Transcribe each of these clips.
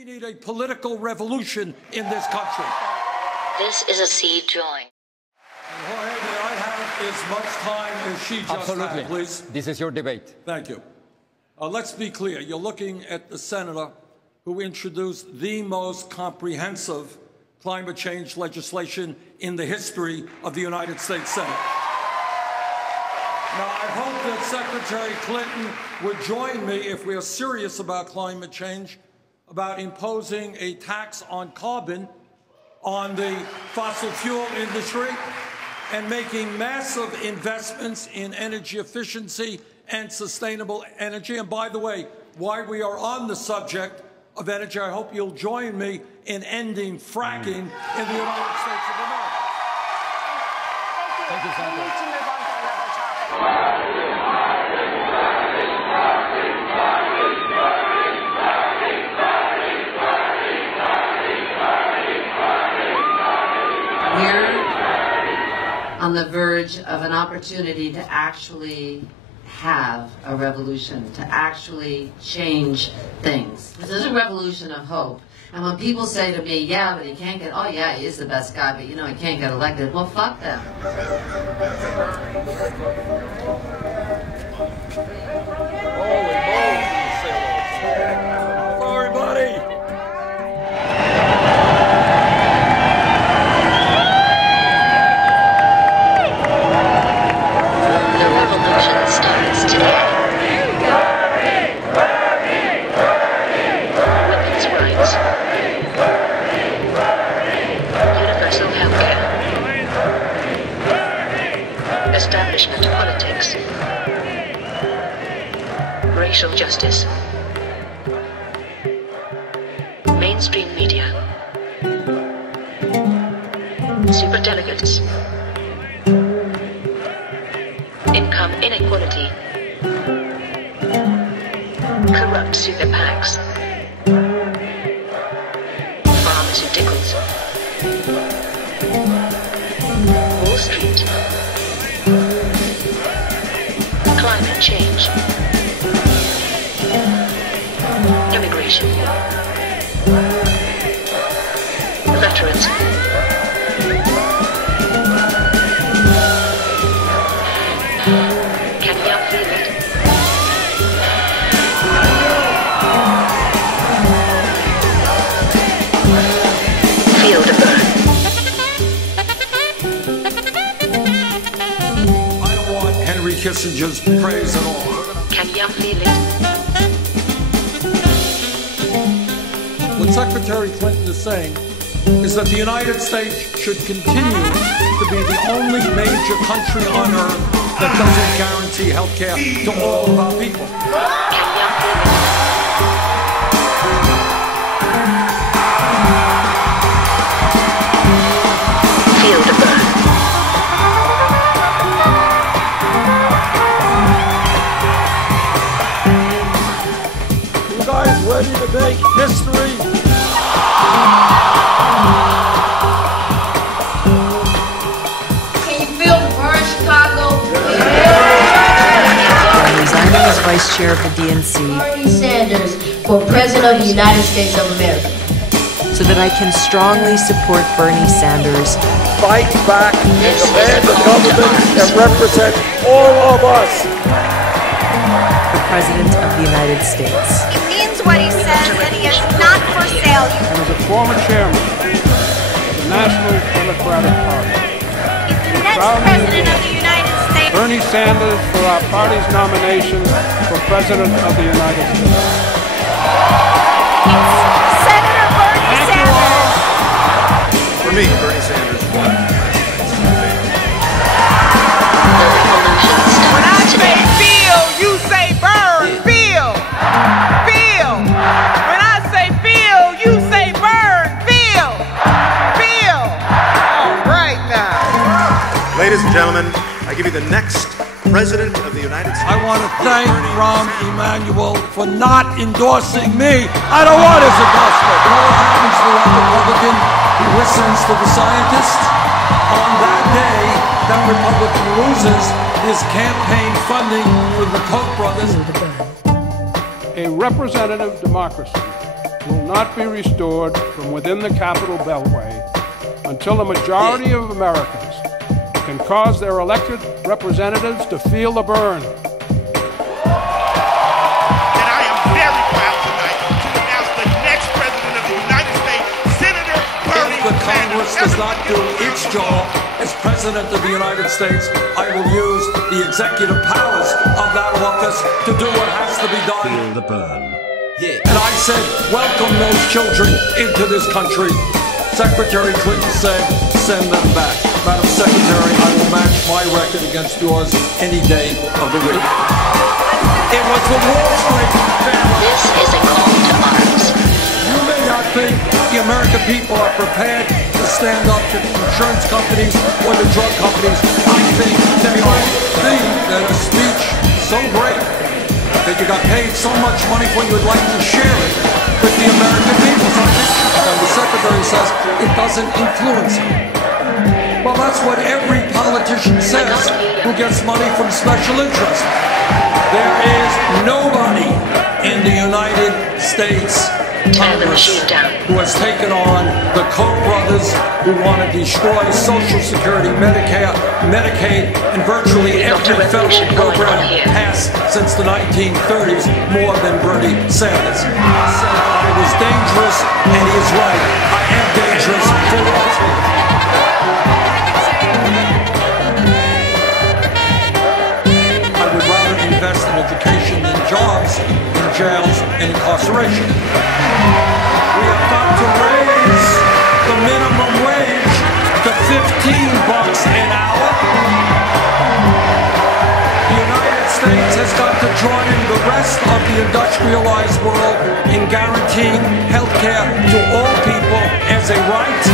We need a political revolution in this country. This is a seed join. Jorge, may I have as much time as she just Absolutely. had, please? This is your debate. Thank you. Let's be clear. You're looking at the senator who introduced the most comprehensive climate change legislation in the history of the United States Senate. Now, I hope that Secretary Clinton would join me, if we are serious about climate change, about imposing a tax on carbon on the fossil fuel industry and making massive investments in energy efficiency and sustainable energy. And by the way, while we are on the subject of energy, I hope you'll join me in ending fracking in the United States of America. Thank you, Senator. We need to move on to another topic. We're on the verge of an opportunity to actually have a revolution, to actually change things. This is a revolution of hope. And when people say to me, yeah, but he can't get, oh yeah, he is the best guy, but you know, he can't get elected, well, fuck them. Sorry, buddy. The revolution starts today. Women's rights. Universal healthcare. Establishment politics. Racial justice. Mainstream media. Superdelegates. Income inequality. Corrupt super PACs. Pharmaceuticals. Wall Street. Climate change. Immigration. Veterans. Can you feel it? Feel the burn. I don't want Henry Kissinger's praise at all. Can you feel it? What Secretary Clinton is saying is that the United States should continue to be the only major country on earth that doesn't guarantee health care to all of our people. Can you feel it? Feel the burn. You guys ready to make history? Can you feel the burn, Chicago? Resigning as vice chair of the DNC Bernie Sanders for President of the United States of America. so that I can strongly support Bernie Sanders, Fight back and demand a government that represents all of us. the President of the United States. He means what he says, and he is not for sale. and as a former chairman of the National Democratic Party, He's the next president of the United States. Bernie Sanders for our party's nomination for President of the United States. Senator Bernie Sanders. For me, Bernie Sanders won. The revolution When I starts say today. feel, you say burn. Feel. Feel. When I say feel, you say burn. Feel. Feel. All right now. Ladies and gentlemen, I give you the next President of the United States. I want to thank Rahm Emanuel for not endorsing me. I don't want his endorsement. You know what happens to a Republican who listens to the scientists? On that day, that Republican loses his campaign funding with the Koch brothers. A representative democracy will not be restored from within the Capitol Beltway until a majority of Americans can cause their elected representatives to feel the burn. And I am very proud tonight to announce the next President of the United States, Senator Bernie If the Congress does not do its job as President of the United States, I will use the executive powers of that office to do what has to be done. Feel the burn. And I said, welcome those children into this country. Secretary Clinton said, send them back. Madam Secretary, I will match my record against yours any day of the week. It was the Wall Street family. This is a call to arms. You may not think the American people are prepared to stand up to the insurance companies or the drug companies. I think they are. Think that a speech so great that you got paid so much money for, you would like to share it with the American people. And the Secretary says it doesn't influence them. Well, that's what every politician says who gets money from special interest. There is nobody in the United States Congress who has taken on the Koch brothers who want to destroy Social Security, Medicare, Medicaid, and virtually every federal program passed since the 1930s more than Bernie Sanders. He said I was dangerous, and he is right. I am dangerous for Wall Street. I would rather invest in education than jobs, in jails, and incarceration. We have got to raise the minimum wage to $15 an hour. The United States has got to join the rest of the industrialized world in guaranteeing health care to all people as a right.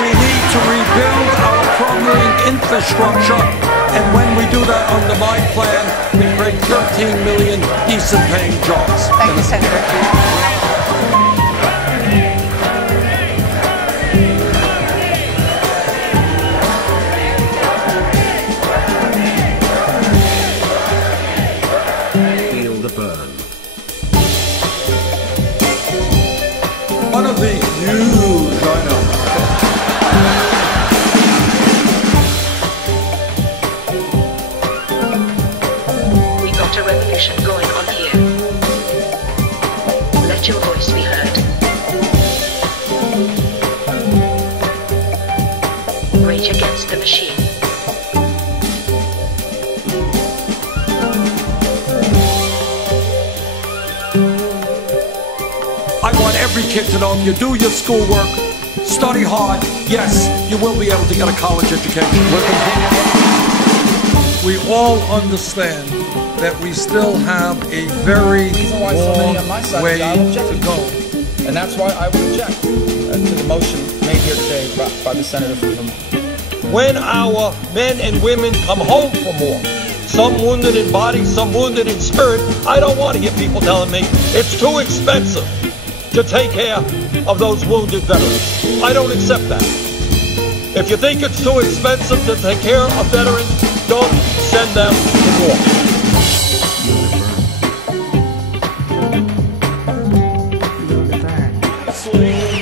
We need to rebuild our crumbling infrastructure, and when we do that under my plan, we create 13 million decent-paying jobs. Thank you, Senator. One of the huge, I know. We got a revolution going on here. Let your voice be heard. Rage against the machine. I want every kid to know if you do your schoolwork, study hard, yes, you will be able to get a college education. We all understand that we still have a very long way to go. And that's why I would object to the motion made here today by the Senator from Vermont. When our men and women come home from war, some wounded in body, some wounded in spirit, I don't want to hear people telling me it's too expensive to take care of those wounded veterans. I don't accept that. If you think it's too expensive to take care of veterans, don't send them to war.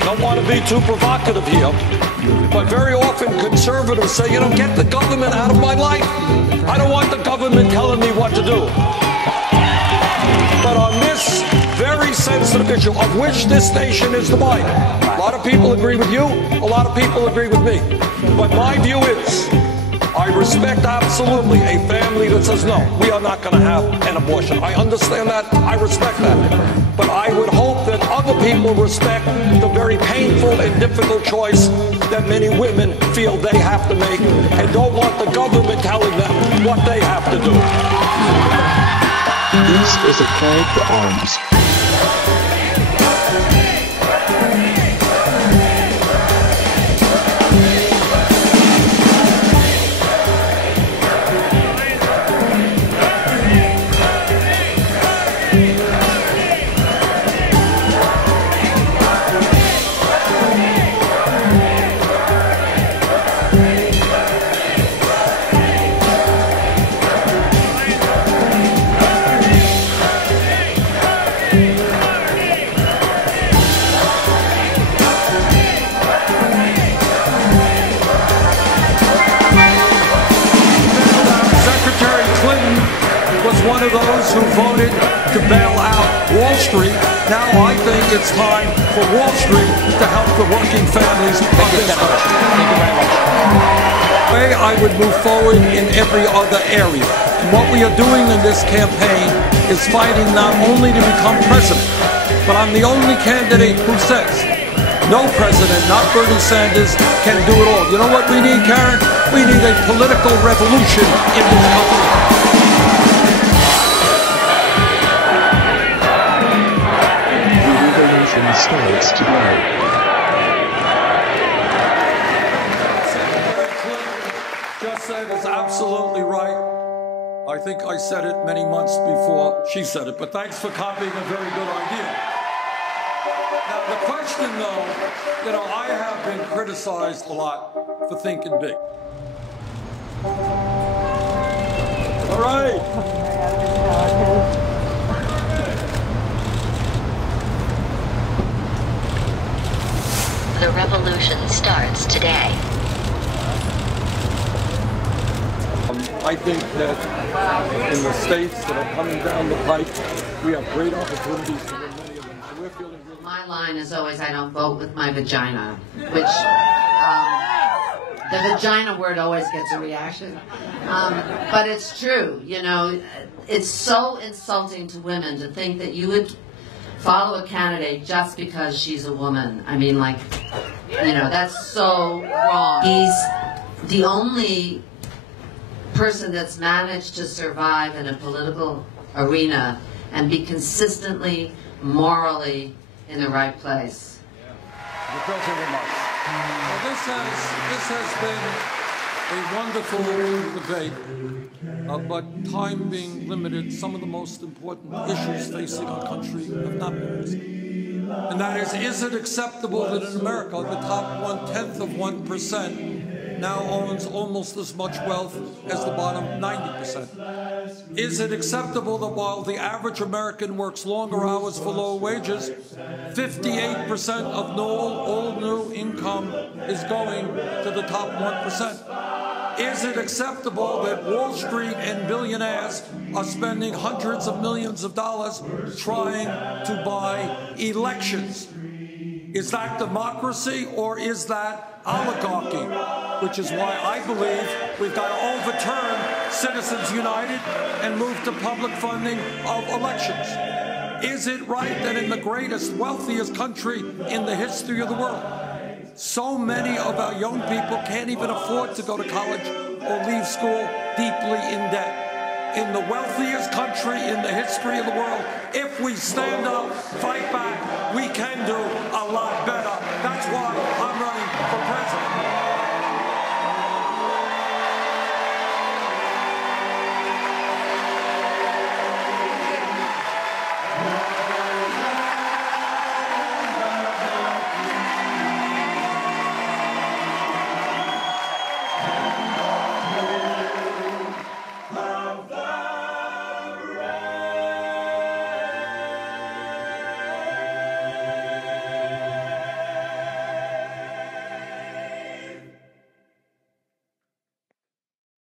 Don't want to be too provocative here, but very often conservatives say, you know, get the government out of my life. I don't want the government telling me what to do. But on this very sensitive issue, of which this nation is divided, a lot of people agree with you, a lot of people agree with me. But my view is, I respect absolutely a family that says, no, we are not going to have an abortion. I understand that. I respect that. But I would hope that other people respect the very painful and difficult choice that many women feel they have to make and don't want the government telling them what they have to do. This is a call to arms. who voted to bail out Wall Street. Now I think it's time for Wall Street to help the working families of this country. Thank you very much. I would move forward in every other area. And what we are doing in this campaign is fighting not only to become president, but I'm the only candidate who says no president, not Bernie Sanders, can do it all. You know what we need, Karen? We need a political revolution in this country. The revolution starts today. Said is absolutely right. I think I said it many months before she said it, but thanks for copying a very good idea. Now, the question, though, I have been criticized a lot for thinking big. All right. The revolution starts today. I think that in the states that are coming down the pike, we have great opportunities to win many of them. And we're feeling really. My line is always, I don't vote with my vagina, which the vagina word always gets a reaction. But it's true, it's so insulting to women to think that you would follow a candidate just because she's a woman. I mean, that's so wrong. He's the only person that's managed to survive in a political arena and be consistently, morally in the right place. Well, this has been a wonderful debate, but time being limited, some of the most important issues facing our country have not been raised. And that is it acceptable that in America, the top 1/10 of 1% now owns almost as much wealth as the bottom 90%? Is it acceptable that while the average American works longer hours for lower wages, 58% of all new income is going to the top 1%? Is it acceptable that Wall Street and billionaires are spending hundreds of millions of dollars trying to buy elections? Is that democracy or is that oligarchy? Which is why I believe we've got to overturn Citizens United and move to public funding of elections. Is it right that in the greatest, wealthiest country in the history of the world, so many of our young people can't even afford to go to college or leave school deeply in debt? In the wealthiest country in the history of the world, if we stand up, fight back, we can do a lot better. That's why I'm running for president.